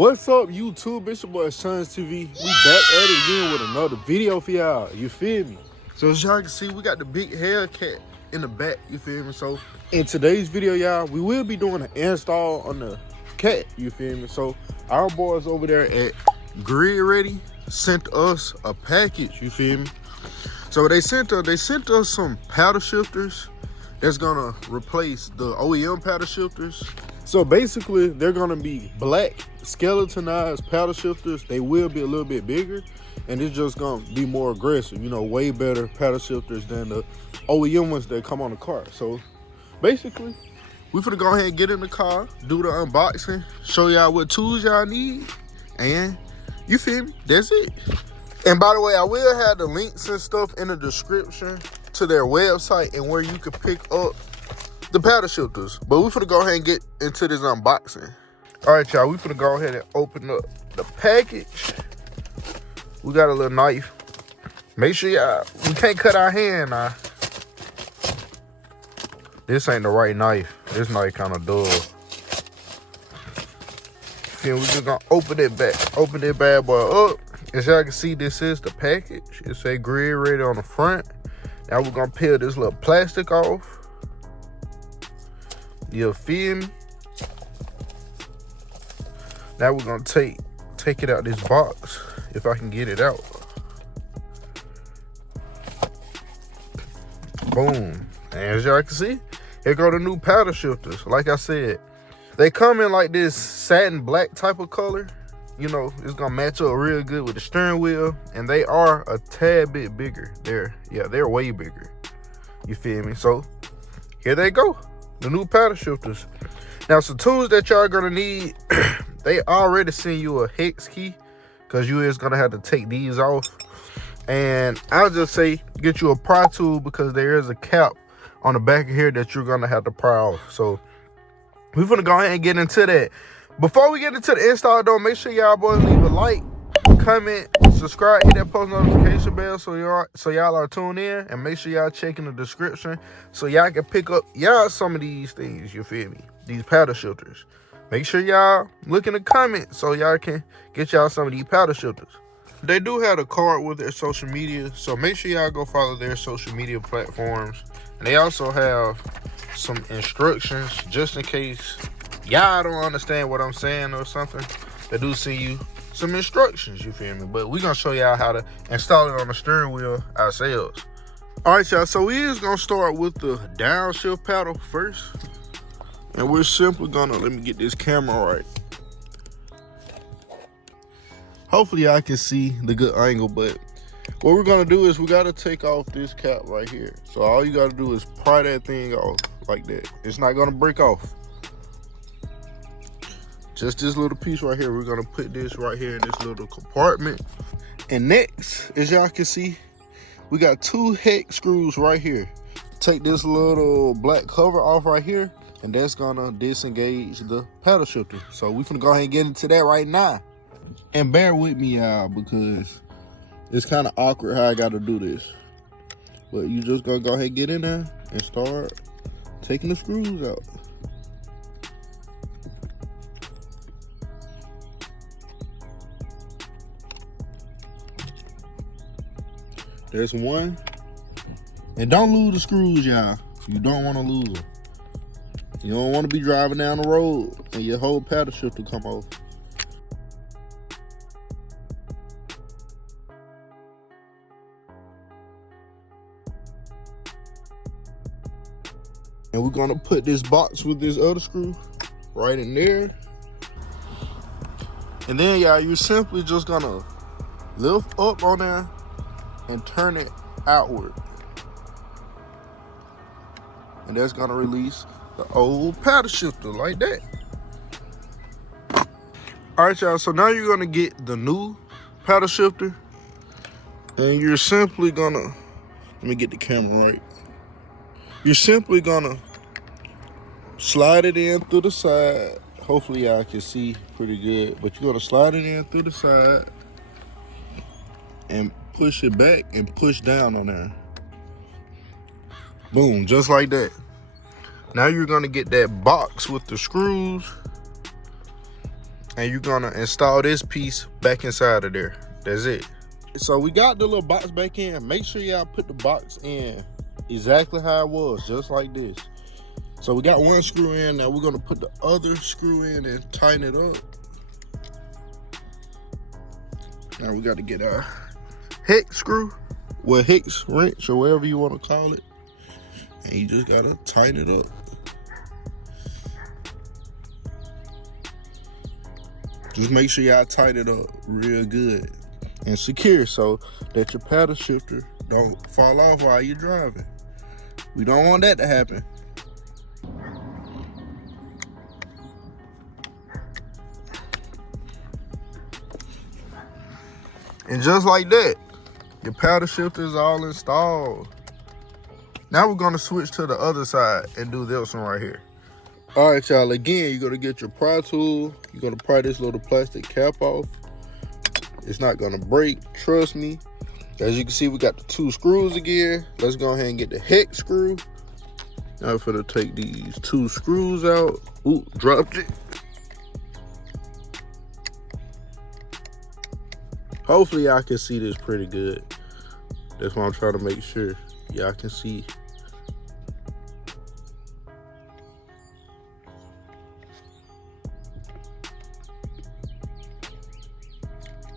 What's up, YouTube? It's your boy Sons TV. We back at it again with another video for y'all. You feel me? So as y'all can see, we got the big HELLCAT in the back. You feel me? So in today's video, y'all, we will be doing an install on the cat. You feel me? So our boys over there at gridready sent us a package. You feel me? So they sent us some paddle shifters that's gonna replace the OEM paddle shifters. So basically, they're gonna be black skeletonized paddle shifters. They will be a little bit bigger, and it's just gonna be more aggressive. You know, way better paddle shifters than the OEM ones that come on the car. So basically, we finna go ahead and get in the car, do the unboxing, show y'all what tools y'all need, and you feel me? That's it. And by the way, I will have the links and stuff in the description to their website and where you can pick up the paddle shifters. But we finna go ahead and get into this unboxing. All right, y'all, we finna go ahead and open up the package. We got a little knife. Make sure y'all, we can't cut our hand now. This ain't the right knife. This knife kind of dull. Then we just gonna open it bad boy up. As y'all can see, this is the package. It say gridready on the front. Now we're gonna peel this little plastic off. You feel me? Now we're gonna take it out this box, if I can get it out. Boom. And as y'all can see, here go the new paddle shifters. Like I said, they come in like this satin black type of color. You know, it's gonna match up real good with the steering wheel, and they are a tad bit bigger. They're way bigger. You feel me? So here they go, the new paddle shifters. Now, some tools that y'all gonna need, they already send you a hex key, because you is gonna have to take these off. And I'll just say get you a pry tool, because there is a cap on the back of here that you're gonna have to pry off. So we're gonna go ahead and get into that. Before we get into the install though, make sure y'all boys leave a like, comment, subscribe, hit that post notification bell so y'all are tuned in, and make sure y'all check in the description so y'all can pick up y'all some of these things. You feel me? These paddle shifters. Make sure y'all look in the comments so y'all can get y'all some of these paddle shifters. They do have a card with their social media, so make sure y'all go follow their social media platforms. And they also have some instructions just in case y'all don't understand what I'm saying or something. They do send you some instructions, you feel me? But we're gonna show y'all how to install it on the steering wheel ourselves. All right, y'all, so we is gonna start with the downshift paddle first. And we're simply gonna, let me get this camera right. Hopefully I can see the good angle, but what we're gonna do is we gotta take off this cap right here. So all you gotta do is pry that thing off like that. It's not gonna break off. Just this little piece right here. We're gonna put this right here in this little compartment. And next, as y'all can see, we got 2 hex screws right here. Take this little black cover off right here, and that's gonna disengage the paddle shifter. So we're gonna go ahead and get into that right now. And bear with me, y'all, because it's kind of awkward how I gotta do this. But you just gonna go ahead and get in there and start taking the screws out. There's one. And don't lose the screws, y'all. You don't want to lose them. You don't want to be driving down the road and your whole paddle shifter come off. And we're gonna put this box with this other screw right in there. And then, y'all, you're simply just gonna lift up on there and turn it outward. And that's gonna release the old paddle shifter like that. All right, y'all, so now you're gonna get the new paddle shifter, and you're simply gonna, let me get the camera right. You're simply gonna slide it in through the side. Hopefully y'all can see pretty good, but you're gonna slide it in through the side and push it back and push down on there. Boom, just like that. Now you're gonna get that box with the screws, and you're gonna install this piece back inside of there. That's it. So we got the little box back in. Make sure y'all put the box in exactly how it was, just like this. So we got one screw in. Now we're gonna put the other screw in and tighten it up. Now we got to get our hex screw, well, hex wrench or whatever you want to call it, and you just gotta tighten it up. Just make sure y'all tighten it up real good and secure so that your paddle shifter don't fall off while you're driving. We don't want that to happen. And just like that, your paddle shifter is all installed. Now we're gonna switch to the other side and do this one right here. All right, y'all, again, you're gonna get your pry tool. You're gonna pry this little plastic cap off. It's not gonna break, trust me. As you can see, we got the 2 screws again. Let's go ahead and get the hex screw. Now we're gonna take these 2 screws out. Ooh, dropped it. Hopefully y'all can see this pretty good. That's why I'm trying to make sure y'all can see.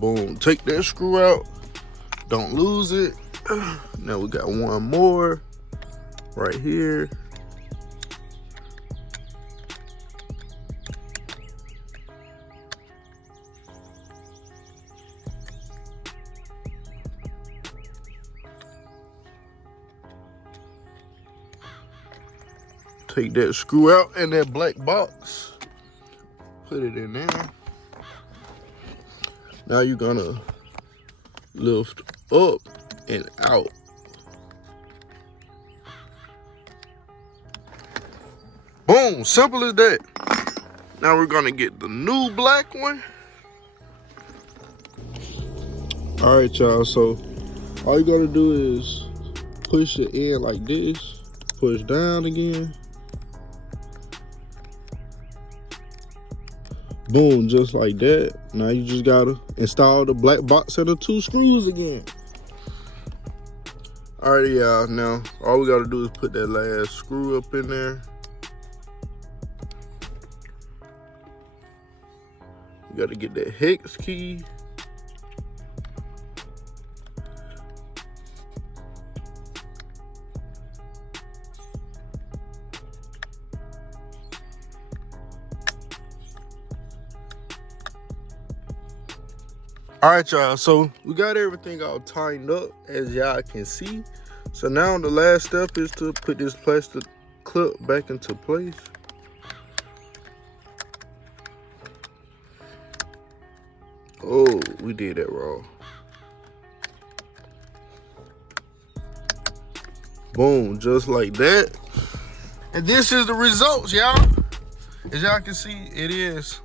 Boom, take that screw out. Don't lose it. Now we got one more right here. Take that screw out in that black box. Put it in there. Now you're gonna lift up and out. Boom, simple as that. Now we're gonna get the new black one. All right, y'all, so all you gotta do is push it in like this, push down again. Boom, just like that. Now you just gotta install the black box and the 2 screws again. Alrighty, y'all, now all we gotta do is put that last screw up in there. You gotta get that hex key. All right, y'all, so we got everything all tightened up, as y'all can see. So now the last step is to put this plastic clip back into place. Oh, we did that wrong. Boom, just like that. And this is the results, y'all. As y'all can see, it is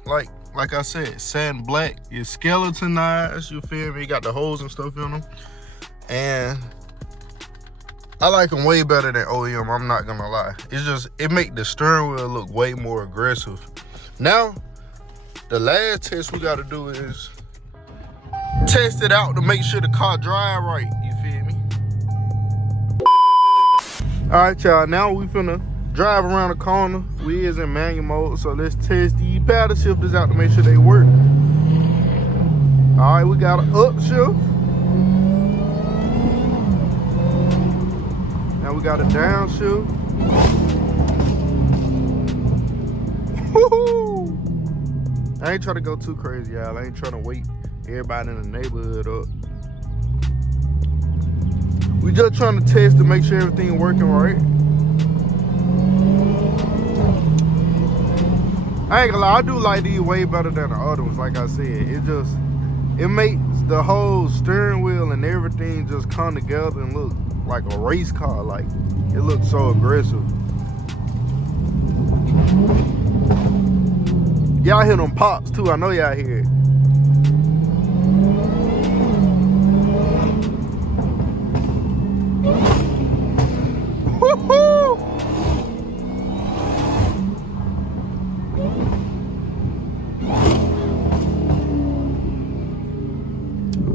like I said, satin black. It's skeletonized, you feel me? You got the holes and stuff in them. And I like them way better than OEM, I'm not gonna lie. It's just, it make the steering wheel look way more aggressive. Now, the last test we gotta do is test it out to make sure the car drive right, you feel me? All right, y'all, now we finna drive around the corner. We is in manual mode, so let's test the paddle shifters out to make sure they work. All right, we got an upshift. Now we got a downshift. Woo-hoo! I ain't trying to go too crazy, y'all. I ain't trying to wake everybody in the neighborhood up. We just trying to test to make sure everything working right. I ain't gonna lie, I do like these way better than the other ones. Like I said, it makes the whole steering wheel and everything just come together and look like a race car. Like, it looks so aggressive. Y'all hear them pops too, I know y'all hear it. Woo-hoo!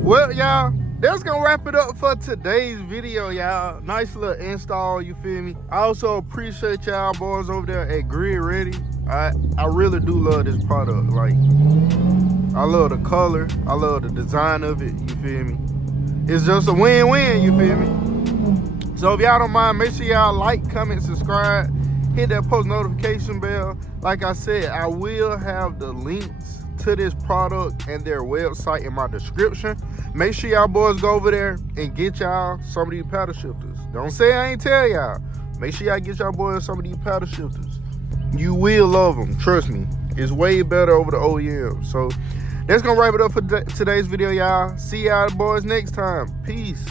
Well, y'all, that's gonna wrap it up for today's video, y'all. Nice little install, you feel me? I also appreciate y'all boys over there at gridready. I really do love this product. Like, I love the color, I love the design of it, you feel me? It's just a win-win, you feel me? So if y'all don't mind, make sure y'all like, comment, subscribe, hit that post notification bell. Like I said, I will have the links to this product and their website in my description. Make sure y'all boys go over there and get y'all some of these paddle shifters. Don't say I ain't tell y'all. Make sure y'all get y'all boys some of these paddle shifters. You will love them, trust me. It's way better over the OEM. So that's gonna wrap it up for today's video, y'all. See y'all boys next time. Peace.